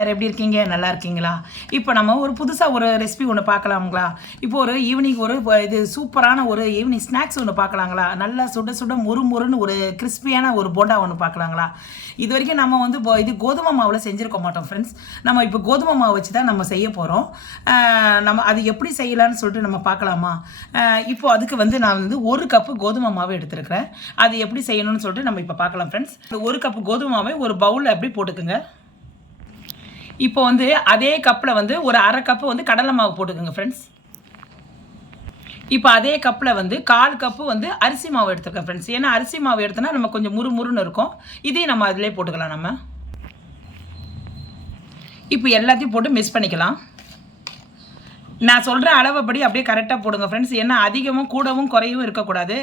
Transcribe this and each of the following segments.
வேறு எப்படி இருக்கீங்க? நல்லா இருக்கீங்களா? இப்போ நம்ம ஒரு புதுசாக ஒரு ரெசிபி ஒன்று பார்க்கலாம்ங்களா? இப்போ ஒரு ஈவினிங் ஒரு இது சூப்பரான ஒரு ஈவினிங் ஸ்நாக்ஸ் ஒன்று பார்க்கலாங்களா? நல்லா சுட சுட முறு முறுன்னு ஒரு கிறிஸ்பியான ஒரு போண்டா ஒன்று பார்க்கலாங்களா? இது வரைக்கும் நம்ம வந்து இப்போ இது கோதுமை மாவில் செஞ்சுருக்க மாட்டோம் ஃப்ரெண்ட்ஸ் நம்ம இப்போ கோதுமை மாவு வச்சு தான் நம்ம செய்ய போகிறோம் நம்ம அது எப்படி செய்யலான்னு சொல்லிட்டு நம்ம பார்க்கலாமா? இப்போ அதுக்கு வந்து நான் வந்து ஒரு கப்பு கோதுமை மாவு எடுத்துருக்கிறேன். அது எப்படி செய்யணும்னு சொல்லிட்டு நம்ம இப்போ பார்க்கலாம் ஃப்ரெண்ட்ஸ் ஒரு கப்பு கோதுமை மாவை ஒரு பவுலில் எப்படி போட்டுக்குங்க? இப்போ வந்து அதே கப்பில் வந்து ஒரு அரை கப்பு வந்து கடலை மாவு போட்டுக்கோங்க ஃப்ரெண்ட்ஸ் இப்போ அதே கப்பில் வந்து கால் கப்பு வந்து அரிசி மாவு எடுத்துருக்கேன் ஃப்ரெண்ட்ஸ் ஏன்னா அரிசி மாவு எடுத்தோன்னா நம்ம கொஞ்சம் முறு முறுன்னு இருக்கும். இதையும் நம்ம அதிலே போட்டுக்கலாம் நம்ம. இப்போ எல்லாத்தையும் போட்டு மிக்ஸ் பண்ணிக்கலாம். நான் சொல்கிற அளவுப்படி அப்படியே கரெக்டாக போடுங்க ஃப்ரெண்ட்ஸ் ஏன்னா அதிகமும் கூடவும் குறையவும் இருக்கக்கூடாது.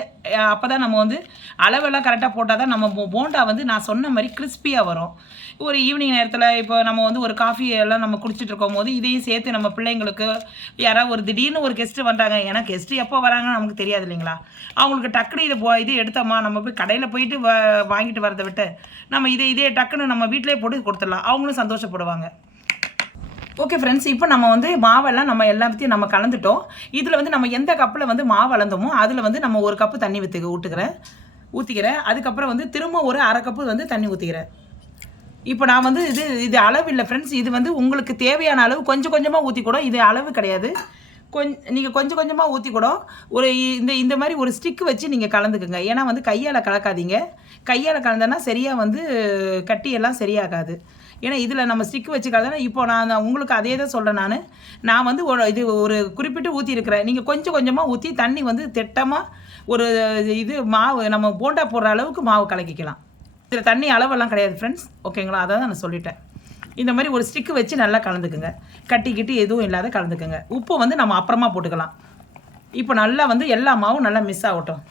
அப்போ தான் நம்ம வந்து அளவெல்லாம் கரெக்டாக போட்டால் தான் நம்ம போண்டா வந்து நான் சொன்ன மாதிரி கிறிஸ்பியாக வரும். ஒரு ஈவினிங் நேரத்தில் இப்போ நம்ம வந்து ஒரு காஃபி எல்லாம் நம்ம குடிச்சிட்டு இருக்கும் போது இதையும் சேர்த்து நம்ம பிள்ளைங்களுக்கு யாராவது ஒரு திடீர்னு ஒரு கெஸ்ட்டு வந்தாங்க ஏன்னா கெஸ்ட்டு எப்போ வராங்கன்னு நமக்கு தெரியாது இல்லைங்களா? அவங்களுக்கு டக்குனு இதை போ இது எடுத்தோமா நம்ம போய் கடையில் போயிட்டு வ- வாங்கிட்டு வரதை விட்டு நம்ம இதை இதே டக்குன்னு நம்ம வீட்டிலே போட்டு கொடுத்துடலாம். அவங்களும் சந்தோஷப்படுவாங்க. ஓகே ஃப்ரெண்ட்ஸ் இப்போ நம்ம வந்து மாவெல்லாம் நம்ம எல்லாத்தையும் நம்ம கலந்துட்டோம். இதில் வந்து நம்ம எந்த கப்பில் வந்து மாவு அளந்தோமோ அதில் வந்து நம்ம ஒரு கப்பு தண்ணி வித்து ஊற்றுக்கிறேன் ஊற்றிக்கிறேன் அதுக்கப்புறம் வந்து திரும்ப ஒரு அரை கப்பு வந்து தண்ணி ஊற்றிக்கிறேன் இப்போ நான் வந்து இது இது அளவு இல்லை ஃப்ரெண்ட்ஸ் இது வந்து உங்களுக்கு தேவையான அளவு கொஞ்சம் கொஞ்சமாக ஊற்றி கூட இது அளவு கிடையாது. கொஞ்சம் நீங்கள் கொஞ்சம் கொஞ்சமாக ஊற்றி கூட ஒரு இந்த இந்த மாதிரி ஒரு ஸ்டிக் வச்சு நீங்கள் கலந்துக்குங்க. ஏன்னா வந்து கையால் கலக்காதீங்க. கையால் கலந்தனா சரியாக வந்து கட்டியெல்லாம் சரியாகாது. ஏன்னா இதில் நம்ம ஸ்டிக் வச்சு இப்போ நான் உங்களுக்கு அதே தான் சொல்கிறேன் நான். நான் வந்து ஒரு இது ஒரு குறிப்பிட்டு ஊற்றிருக்கிறேன் நீங்கள் கொஞ்சம் கொஞ்சமாக ஊற்றி தண்ணி வந்து திட்டமாக ஒரு இது மாவு நம்ம போண்டா போடுற அளவுக்கு மாவு கலக்கிக்கலாம். இதில் தண்ணி அளவெல்லாம் கிடையாது ஃப்ரெண்ட்ஸ் ஓகேங்களா? அதை தான் நான் சொல்லிட்டேன். இந்த மாதிரி ஒரு ஸ்டிக்கு வச்சு நல்லா கலந்துக்குங்க. கட்டிக்கிட்டு எதுவும் இல்லாத கலந்துக்குங்க. உப்பு வந்து நம்ம அப்புறமா போட்டுக்கலாம். இப்போ நல்லா வந்து எல்லா மாவும் நல்லா மிஸ் ஆகட்டும்.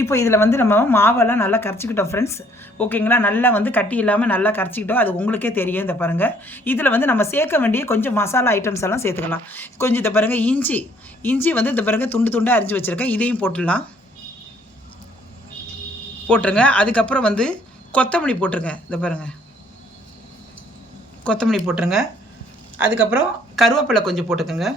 இப்போ இதில் வந்து நம்ம மாவெல்லாம் நல்லா கரைச்சிக்கிட்டோம் ஃப்ரெண்ட்ஸ் ஓகேங்களா நல்லா வந்து கட்டி இல்லாமல் நல்லா கரைச்சிக்கிட்டோம். அது உங்களுக்கே தெரியும் இந்த பாருங்கள் இதில் வந்து நம்ம சேர்க்க வேண்டிய கொஞ்சம் மசாலா ஐட்டம்ஸ் எல்லாம் சேர்த்துக்கலாம். கொஞ்சம் இதை பாருங்கள் இஞ்சி. இஞ்சி வந்து இந்த பாருங்கள் துண்டு துண்டாக அரிஞ்சு வச்சுருக்கேன். இதையும் போட்டுடலாம். போட்டுருங்க. அதுக்கப்புறம் வந்து கொத்தமல்லி போட்டுருங்க. இந்த பாருங்கள் கொத்தமல்லி போட்டுருங்க. அதுக்கப்புறம் கருவேப்பிலை கொஞ்சம் போட்டுக்கோங்க.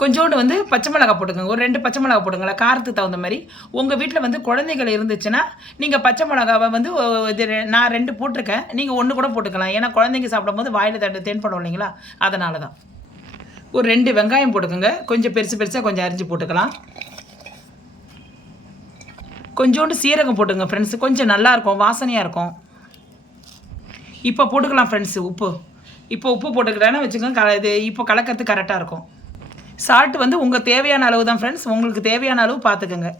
கொஞ்சோண்டு வந்து பச்சை மிளகா போட்டுக்கோங்க. ஒரு ரெண்டு பச்சை மிளகா போட்டுங்களேன் காரத்துக்கு தகுந்த மாதிரி. உங்கள் வீட்டில் வந்து குழந்தைகள் இருந்துச்சுன்னா நீங்கள் பச்சை மிளகாவை வந்து இது நான் ரெண்டு போட்டிருக்கேன். நீங்கள் ஒன்று கூட போட்டுக்கலாம். ஏன்னா குழந்தைங்க சாப்பிடும்போது வாயில் தட்டு தென்படும் இல்லைங்களா? அதனால தான் ஒரு ரெண்டு வெங்காயம் போட்டுக்கோங்க. கொஞ்சம் பெருசு பெருசாக கொஞ்சம் அரிஞ்சு போட்டுக்கலாம். கொஞ்சோண்டு சீரகம் போட்டுங்க ஃப்ரெண்ட்ஸ் கொஞ்சம் நல்லாயிருக்கும் வாசனையாக இருக்கும். இப்போ போட்டுக்கலாம் ஃப்ரெண்ட்ஸு உப்பு. இப்போ உப்பு போட்டுக்கிறேன்னு வச்சுக்கோங்க க இது இப்போ கலக்கிறதுக்கு கரெக்டாக இருக்கும். சால்ட் வந்து உங்கள் தேவையான அளவு தான் ஃப்ரெண்ட்ஸ் உங்களுக்கு தேவையான அளவு பார்த்துக்கோங்க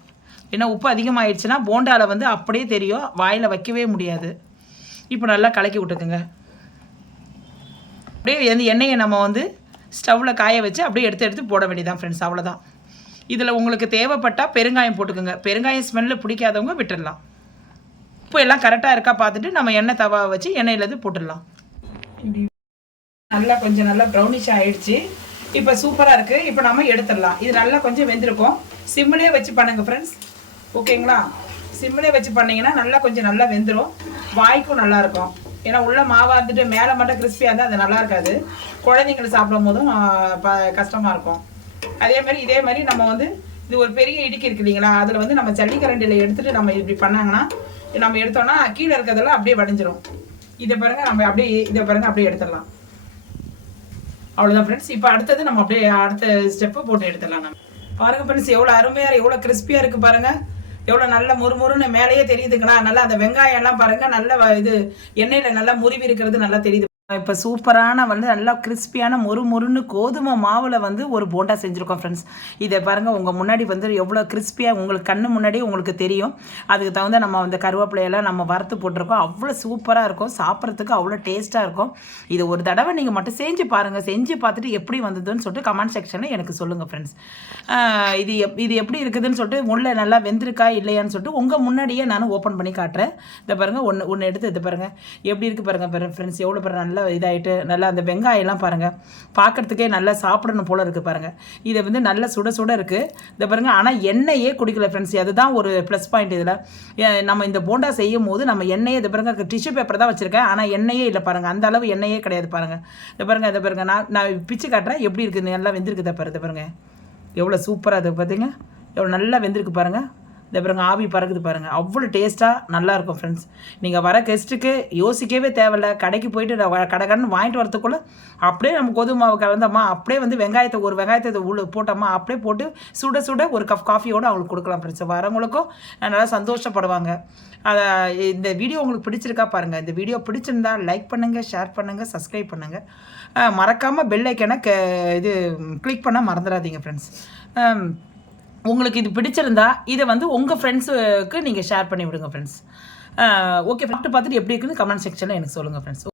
ஏன்னா உப்பு அதிகமாகிடுச்சுன்னா போண்டாவில் வந்து அப்படியே தெரியும். வாயில் வைக்கவே முடியாது. இப்போ நல்லா கலக்கி விட்டுக்குங்க. அப்படியே வந்து எண்ணெயை நம்ம வந்து ஸ்டவ்வில் காய வச்சு அப்படியே எடுத்து எடுத்து போட வேண்டியதான் ஃப்ரெண்ட்ஸ் அவ்வளோதான் இதில் உங்களுக்கு தேவைப்பட்டால் பெருங்காயம் போட்டுக்கோங்க. பெருங்காயம் ஸ்மெல்லில் பிடிக்காதவங்க விட்டுடலாம் உப்பு எல்லாம் கரெக்டாக இருக்கா பார்த்துட்டு நம்ம எண்ணெய் தவா வச்சு எண்ணெயிலேருந்து போட்டுடலாம். நல்லா கொஞ்சம் நல்லா ப்ரௌனிஷ் ஆகிடுச்சு இப்போ சூப்பராக இருக்குது இப்போ நம்ம எடுத்துடலாம். இது நல்லா கொஞ்சம் வெந்திருக்கும். சிம்மிலே வச்சு பண்ணுங்கள் ஃப்ரெண்ட்ஸ் ஓகேங்களா சிம்மிலே வச்சு பண்ணிங்கன்னா நல்லா கொஞ்சம் நல்லா வெந்துடும் வாய்க்கும் நல்லா இருக்கும். ஏன்னா உள்ள மாவா இருந்துட்டு மேலே மட்டும் கிறிஸ்பியாக இருந்தால் அது நல்லா இருக்காது. குழந்தைங்களை சாப்பிடும் போதும் ப- கஷ்டமாக இருக்கும். அதே மாதிரி இதே மாதிரி நம்ம வந்து இது ஒரு பெரிய இடுக்கி இருக்கு இல்லைங்களா? அதில் வந்து நம்ம ஜல்லிக்கரண்டியில் எடுத்துட்டு நம்ம இப்படி பண்ணாங்கன்னா நம்ம எடுத்தோம்னா கீழே இருக்கிறதெல்லாம் அப்படியே வடிஞ்சிரும். இதை பாருங்கள் நம்ம அப்படியே இதை பாருங்கள் அப்படியே எடுத்துடலாம். அவ்வளோதான் ஃப்ரெண்ட்ஸ் இப்போ அடுத்தது நம்ம அப்படியே அடுத்த ஸ்டெப்பு போட்டு எடுத்துடலாம் நம்ம. பாருங்கள் ஃப்ரெண்ட்ஸ் எவ்வளோ அருமையாக எவ்வளோ கிறிஸ்பியாக இருக்குது பாருங்க. எவ்வளோ நல்ல முறுமுறுன்னு மேலேயே தெரியுதுங்களா? நல்லா அந்த வெங்காயம் எல்லாம் பாருங்க நல்ல இது எண்ணெயில் நல்லா முறிவி இருக்கிறது நல்லா தெரியுது. இப்போ சூப்பரான வந்து நல்லா கிறிஸ்பியான மொறு மொறுன்னு கோதுமை மாவில் வந்து ஒரு போண்டா செஞ்சுருக்கோம் ஃப்ரெண்ட்ஸ் இதை பாருங்கள் உங்கள் முன்னாடி வந்து எவ்வளோ கிறிஸ்பியாக உங்களுக்கு கண்ணு முன்னாடியே உங்களுக்கு தெரியும். அதுக்கு தகுந்த நம்ம அந்த கருவேப்பிலையெல்லாம் நம்ம வறுத்து போட்டிருக்கோம். அவ்வளோ சூப்பராக இருக்கும். சாப்பிட்றதுக்கு அவ்வளோ டேஸ்ட்டாக இருக்கும். இது ஒரு தடவை நீங்கள் மட்டும் செஞ்சு பாருங்கள் செஞ்சு பார்த்துட்டு எப்படி வந்ததுன்னு சொல்லிட்டு கமெண்ட் செக்ஷனில் எனக்கு சொல்லுங்கள் ஃப்ரெண்ட்ஸ் இது எப் இது எப்படி இருக்குதுன்னு சொல்லிட்டு முள்ள நல்லா வெந்திருக்கா இல்லையான்னு சொல்லிட்டு உங்கள் முன்னாடியே நான் ஓப்பன் பண்ணி காட்டுறேன். இதை பாருங்கள் ஒன்று ஒன்று எடுத்து இது பாருங்கள் எப்படி இருக்குது பாருங்கள் ஃப்ரெண்ட்ஸ் எவ்வளோ பாருங்க நல்லா நல்லா இதாகிட்டு நல்லா அந்த வெங்காயம்லாம் பாருங்கள் பார்க்குறதுக்கே நல்லா சாப்பிடணும் போல் இருக்குது பாருங்கள் இதை வந்து நல்லா சுட சுட இருக்குது இதை பாருங்கள் ஆனால் எண்ணெயே குடிக்கல ஃப்ரெண்ட்ஸ் அதுதான் ஒரு ப்ளஸ் பாயிண்ட் இதில். நம்ம இந்த போண்டா செய்யும் போது நம்ம எண்ணெயே இதை பாருங்க டிஷ்யூ பேப்பர் தான் வச்சுருக்கேன். ஆனால் எண்ணெயே இல்லை பாருங்கள் அந்த அளவு எண்ணெயே கிடையாது பாருங்கள் இதை பாருங்கள் இதை பாருங்கள் நான் நான் பிச்சு காட்டுறேன். எப்படி இருக்குது நல்லா வெந்திருக்குதா பாரு இதை பாருங்கள் எவ்வளோ சூப்பராக அது பார்த்தீங்க எவ்வளோ நல்லா வெந்திருக்கு பாருங்கள் இந்த பாருங்க ஆவி பறக்குது பாருங்கள் அவ்வளோ டேஸ்ட்டாக நல்லா இருக்கும் ஃப்ரெண்ட்ஸ் நீங்கள் வர கெஸ்ட்டுக்கு யோசிக்கவே தேவையில்ல. கடைக்கு போயிட்டு நான் வ- வாங்கிட்டு வரத்துக்குள்ளே அப்படியே நம்ம கோதுமை மாவு கலந்தோமா அப்படியே வந்து வெங்காயத்தை ஒரு வெங்காயத்தை இதை உள்ள போட்டோமா அப்படியே போட்டு சுட சுட ஒரு கப் காஃபியோடு அவங்களுக்கு கொடுக்கலாம் ஃப்ரெண்ட்ஸ் வரவங்களுக்கும் நல்லா சந்தோஷப்படுவாங்க. அதை இந்த வீடியோ உங்களுக்கு பிடிச்சிருக்கா பாருங்கள் இந்த வீடியோ பிடிச்சிருந்தா லைக் பண்ணுங்கள் ஷேர் பண்ணுங்கள் சப்ஸ்கிரைப் பண்ணுங்கள் மறக்காமல் பெல் ஐக்கனை க இது கிளிக் பண்ண மறந்துடாதீங்க ஃப்ரெண்ட்ஸ் உங்களுக்கு இது பிடிச்சிருந்தா இதை வந்து உங்கள் ஃப்ரெண்ட்ஸுக்கு நீங்கள் ஷேர் பண்ணி விடுங்க ஃப்ரெண்ட்ஸ் ஓகே ஃபஸ்ட்டு பார்த்துட்டு எப்படி இருக்குன்னு கமெண்ட் செக்ஷனில் எனக்கு சொல்லுங்கள் ஃப்ரெண்ட்ஸ்